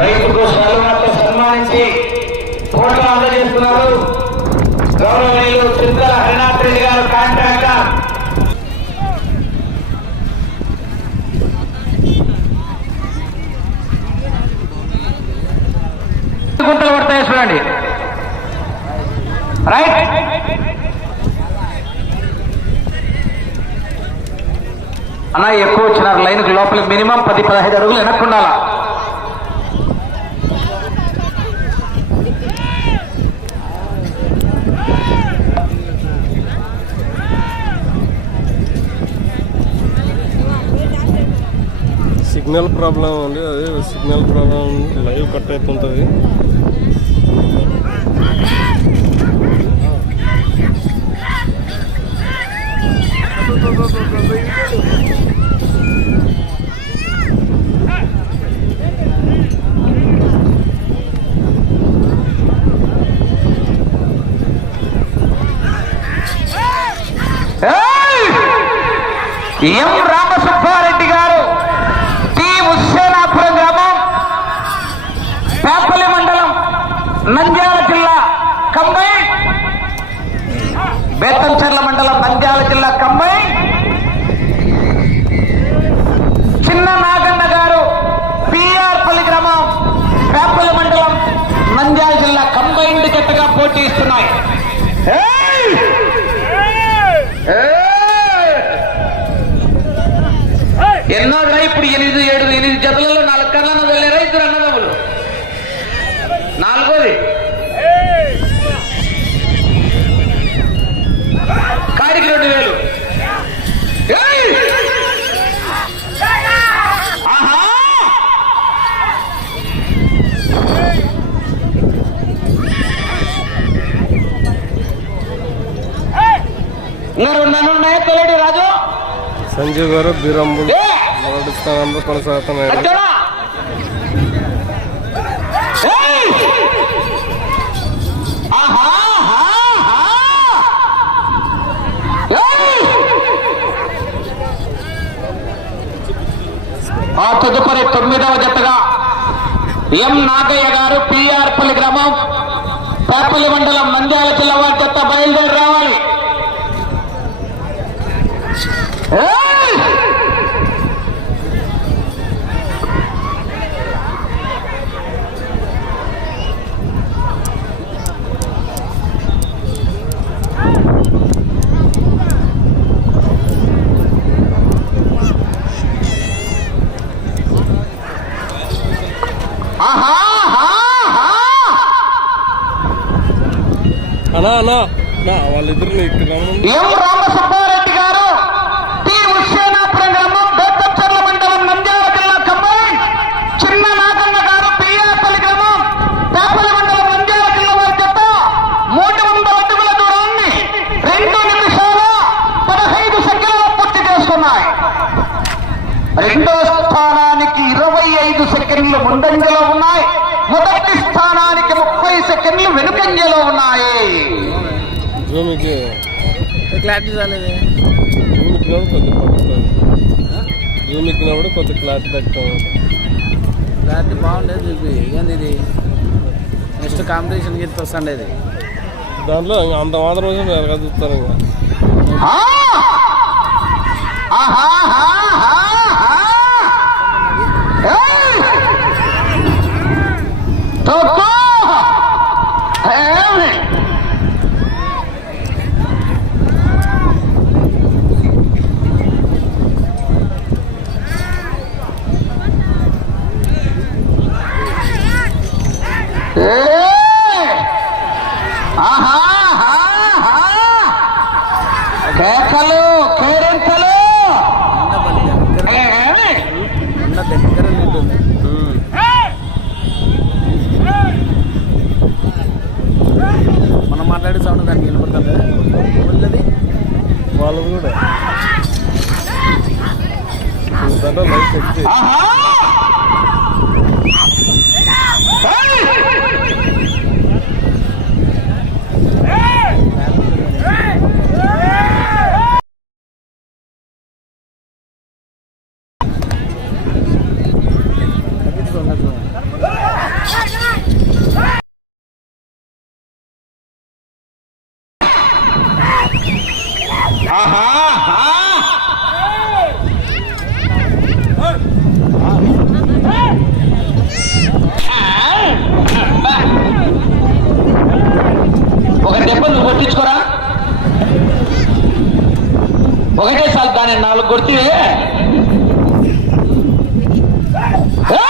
రైతుకు శాలువాతో సన్మానించి కోట్లు అందజేస్తున్నారు. గౌరవనీయులు చింతల హరినాథ్ రెడ్డి గారు కాంట్రాక్టర్. గుంతలు పడతాయి చూడండి. రైట్? అన్నా ఎక్కువ వచ్చినారు. లైన్కి లోపలికి మినిమం పది పదహైదు అడుగులు వెనక్కుండాలా సిగ్నల్ ప్రాబ్లం అండి అదే సిగ్నల్ ప్రాబ్లం లైవ్ కట్ అవుతుంటుంది ఏం రామసుబ్బారెడ్డి? నంద్యాల జిల్లా కంబైన్ బేతంచెర్ల మండలం నంద్యాల జిల్లా కంబైన్ చిన్న నాగన్న గారు పిఆర్ పల్లి గ్రామం పేపల్లి మండలం నంద్యాల జిల్లా కంబైన్డ్ జట్టుగా పోటీ ఇస్తున్నాయి ఏయ్! ఎన్నో రా ఇప్పుడు ఎనిమిది ఏడు ఎనిమిది జతలలో నాలుగు కళ్ళను వెళ్ళారా ఇద్దరు అన్నదమ్ములు నాలుగోది కాడికి రెండు వేలు ఏయ్! ఆహా! ఉన్నాయా తొలడి రాజు సంజీవ్ గారు బీరంబుల్! మొదటి స్థానంలో! ఏయ్! ఆ తదుపరి తొమ్మిదవ జతగా ఎం నాగయ్య గారు పిఆర్పల్లి గ్రామం పేపల్లి మండలం నంద్యాల జిల్లా వారి జత బయలుదేరి అనా నా వాళ్ళిద్దరిని ఇక్కడ రమ్మని ఎం రామసుబ్బారెడ్డి గారు టి హుస్సేనాపురం గ్రామం బేతంచెర్ల మండలం నంద్యాల జిల్లా కంబైన్ చిన్న నాగన్న గారు పియ్యాపల్లి గ్రామం పేపల్లి మండలం నంద్యాల జిల్లా వారి జత మూడు వందల అడుగుల దూరాన్ని రెండు నిమిషాల పదహైదు సెకండ్లు పూర్తి చేస్తున్నాయి రెండో స్థానానికి ఇరవై ఐదు సెకండ్లు ముందంజలో ఉన్నాయి. మొదటి స్థానానికి ముప్పై సెకండ్లు వెనుకంజలో ఉన్నాయి. జూమికి. క్లారిటీ రాలేదు? జూమ్ ఎక్కినప్పుడు కొద్ది క్లారిటీ తక్కువ క్లారిటీ బాగుండేది చూపి. ఏంది ఇది? నెక్స్ట్ కాంపిటీషన్ గీత వస్తుండేది దాంట్లో అంత మాత్రం చూస్తారు ఇంకా. ఆ! থাক Ah!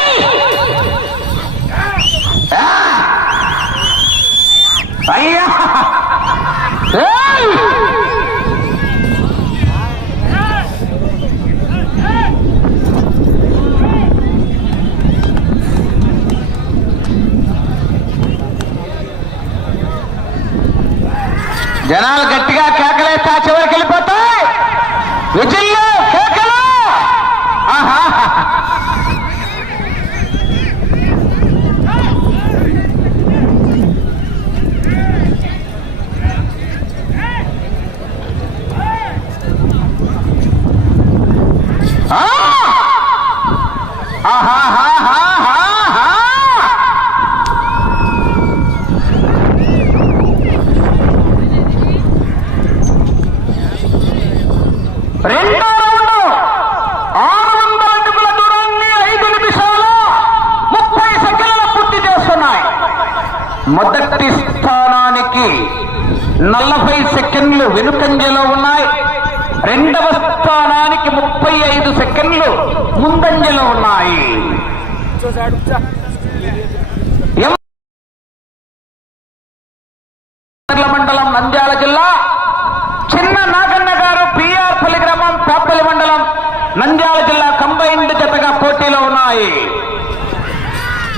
నంద్యాల జిల్లా కంబైన్డ్ జతగా పోటీలో ఉన్నాయి.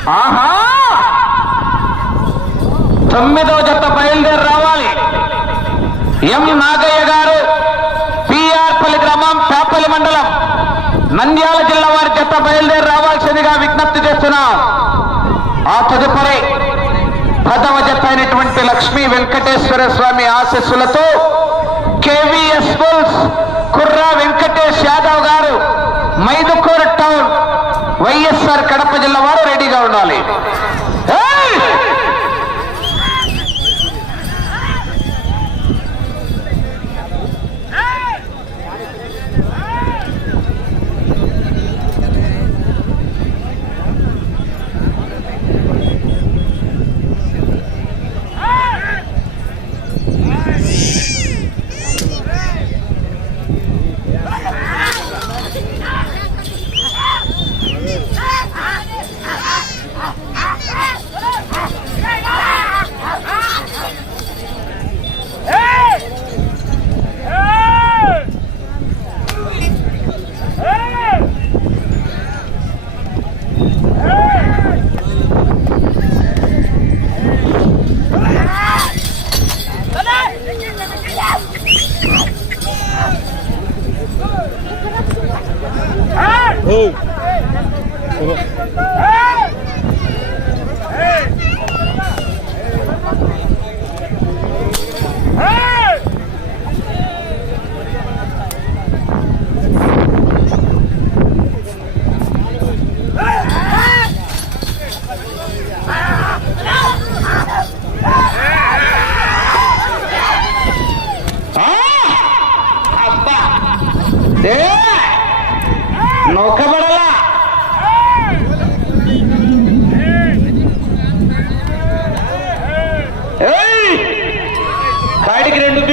ఆహా! తొమ్మిదో జత బయలుదేరి రావాలి. ఎం నాగయ్య గారు పిఆర్పల్లి గ్రామం పేపల్లి మండలం. నంద్యాల జిల్లా వారి జత బయలుదేరి రావాల్సిందిగా విజ్ఞప్తి చేస్తున్నాం. ఆ తదుపరి పదవ జత అయినటువంటి Lakshmi Venkateswara Swamy ఆశస్సులతో KVS bulls Kurra Venkatesh Yadav garu Mydukur town YSR Kadapa జిల్లా వారు రెడీగా ఉండాలి.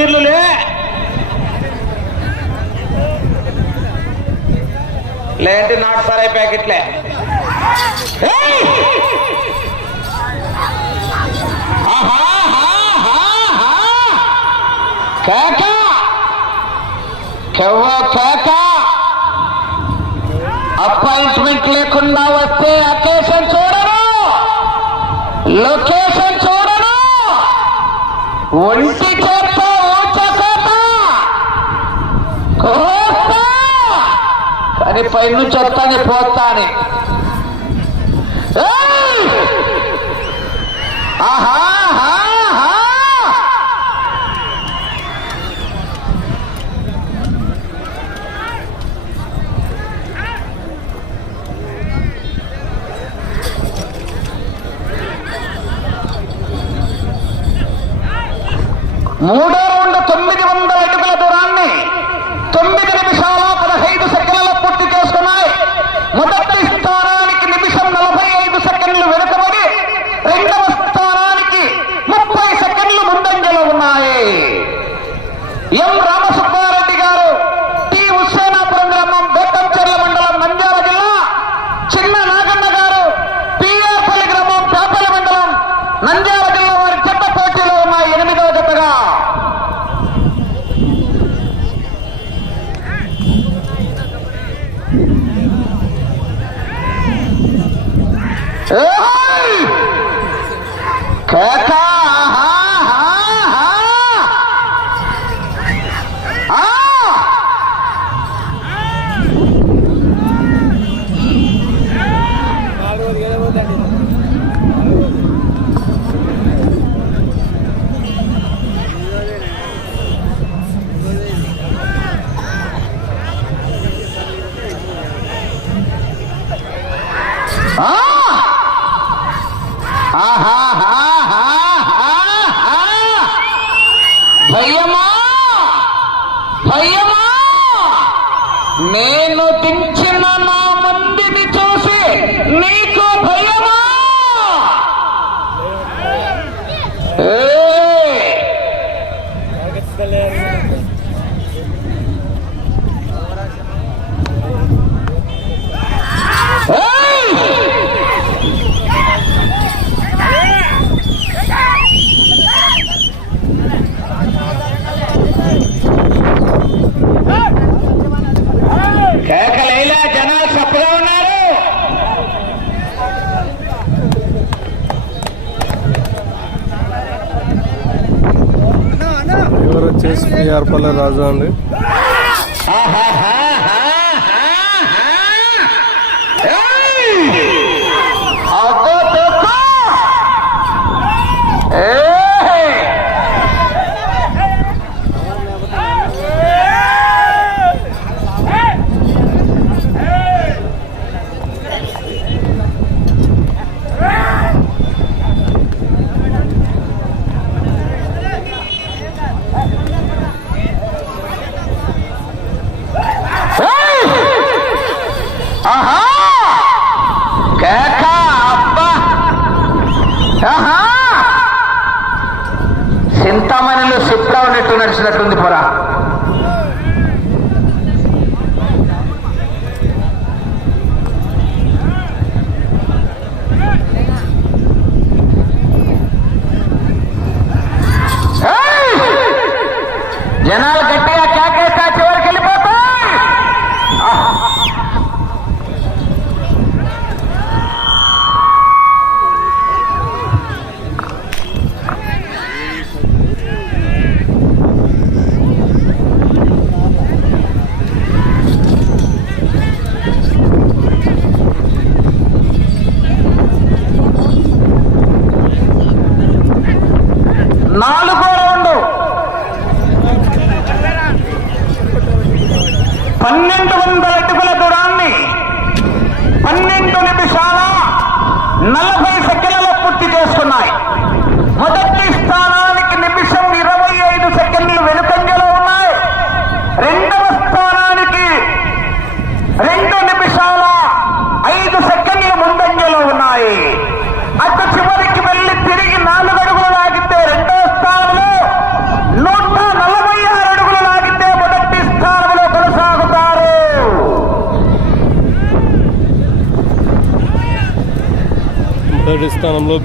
కాడికి లేదంటే నాటు సరాయి ప్యాకెట్లే. కేక. కెవ్వ కేక. అపాయింట్మెంట్ లేకుండా వస్తే అకేషన్ చూడరు. లొకేషన్ చూడరు. ఒంటి నీ పై నుంచి వస్తా నీ పోతా అని మూడో పల్లె రాజా అండి. స్థానంలో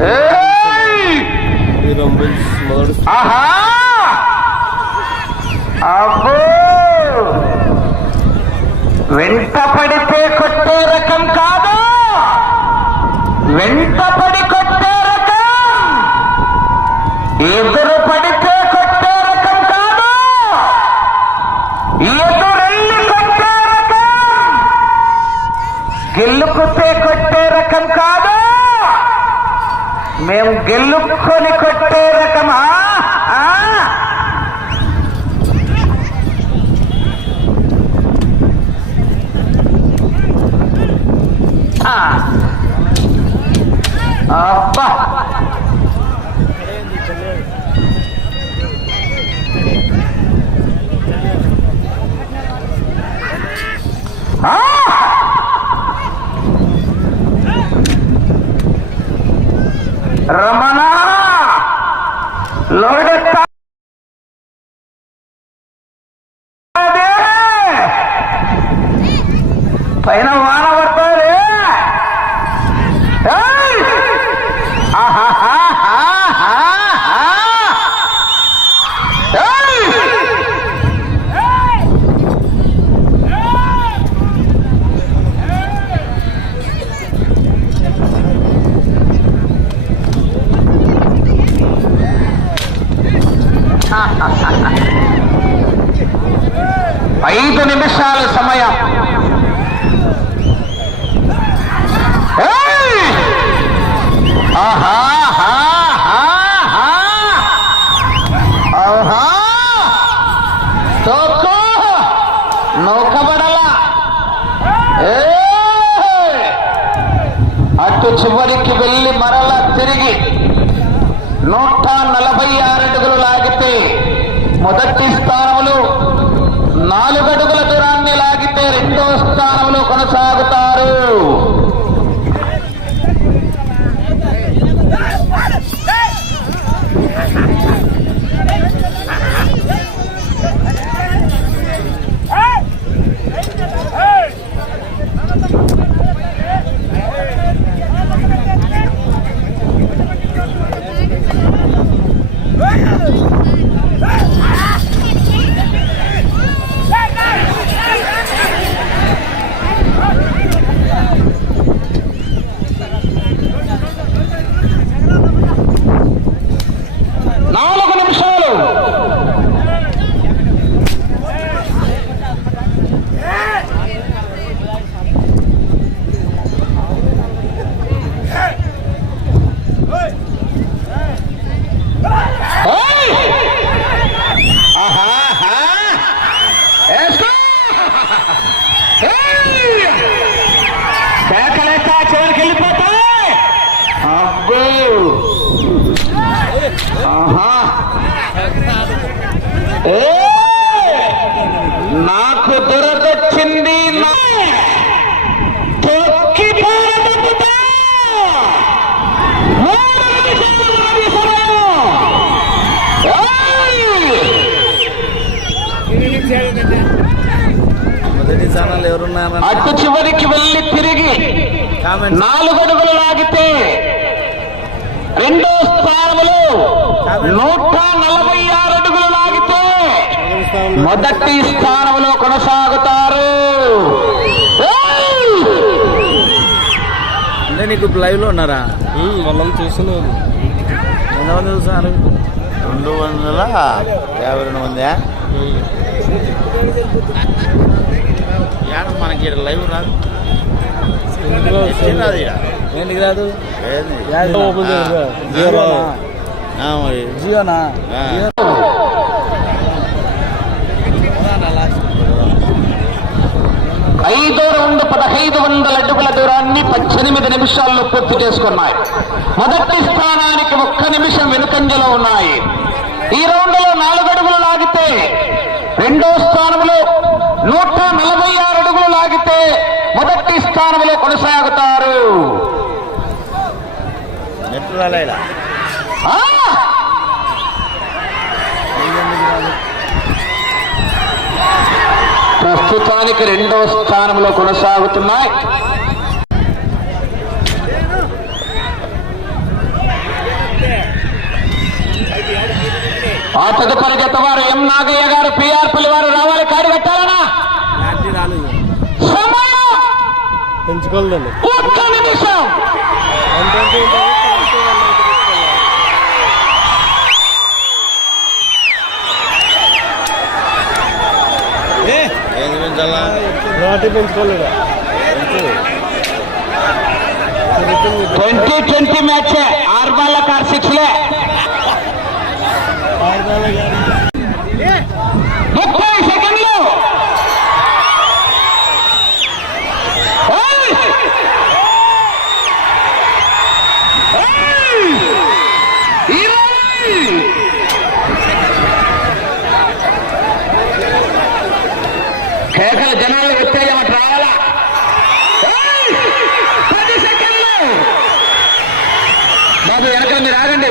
వెంట పడితే కొట్టే రకం కాదు! వెంట పడి కొట్టే రకం! ఎదురు పడితే కొట్టే రకం కాదు! ఎదురెళ్ళి కొట్టే రకం! గెలుపుతే కొట్టే రకం కాదు! మేము గెలుక్కొని కొట్టే రకమా? అబ్బా. Rama అటు చివరికి వెళ్ళి తిరిగి కామెంట్ నాలుగు అడుగులు లాగితే రెండో స్థానంలో నూట నలభై ఆరు అడుగులు లాగితే మొదటి స్థానంలో కొనసాగుతారు! అంటే నీకు లైవ్లో ఉన్నారా వాళ్ళని చూస్తున్నాను. ఎంతమంది చూసారు? రెండు వందల? యాభై రెండు మంది ఈడ లైవ్ రాదు. ఏంటికి జియోనా? ఐదో రౌండ్ పదహైదు వందల అడుగుల దూరాన్ని పద్దెనిమిది నిమిషాల్లో పూర్తి చేసుకున్నాయి. మొదటి స్థానానికి ఒక్క నిమిషం వెనుకంజలో ఉన్నాయి. ఈ రౌండ్లో నాలుగు అడుగులు లాగితే రెండో స్థానంలో నూట నలభై ఆరు అడుగులు లాగితే మొదటి స్థానంలో కొనసాగుతారు! ప్రస్తుతానికి రెండో స్థానంలో కొనసాగుతున్నాయి. ఆ తదుపరి జత వారు ఎం నాగయ్య గారు పిఆర్పల్లి వారు రావాలి కాడి పెట్టాలనా క్లారిటీ రాలేదు సమయం పెంచుకోలేదండి ఒక్క నిమిషం ఎంతంటే ఏది పెంచాలా నాటి పెంచుకోలేదా ట్వంటీ ట్వంటీ మ్యాచ్ ఆరు బాల్ కార్ సిక్స్ లే ముప్పై కేకలు జనాలు వచ్చాయి ఉత్తేజమట రావాలా పది సెకండ్లు! బాబు వెనక మీరు ఆగండి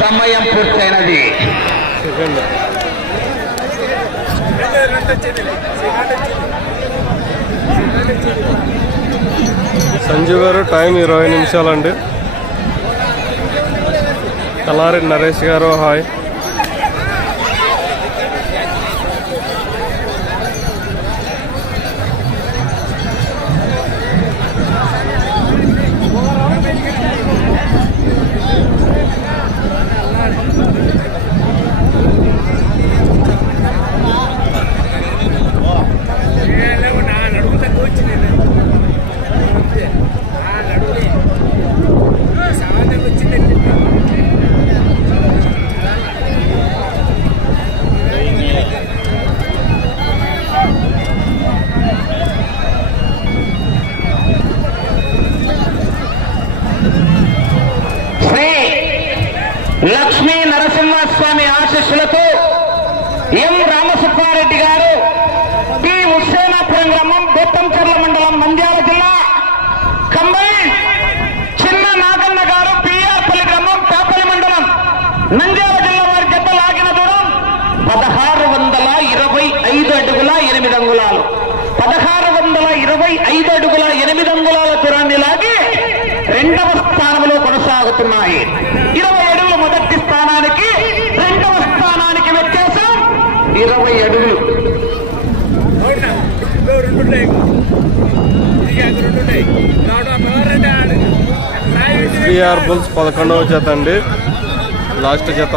సమయం పూర్తయినది. సెకండ్ సంజు గారు టైం ఇరవై నిమిషాలండి. కలారి నరేష్ గారు హాయ్. తొంభై చిన్న నాగన్న గారు పిఆర్పల్లి గ్రామం పేపల్లి మండలం. నంద్యాల జిల్లా వారి జత లాగిన దూరం పదహారు వందల ఇరవై ఐదు అడుగుల ఎనిమిది అంగుళాలు. పదహారు వందల ఇరవై ఐదు అడుగుల ఎనిమిది అంగుళాల దూరాన్ని లాగి రెండవ స్థానంలో కొనసాగుతున్నాయి. ఇరవై అడుగుల మొదటి స్థానానికి రెండవ స్థానానికి వ్యత్యాసం ఇరవై అడుగులు. ఎస్బీఆర్ బుల్స్ పదకొండవ జత అండి. లాస్ట్ జత.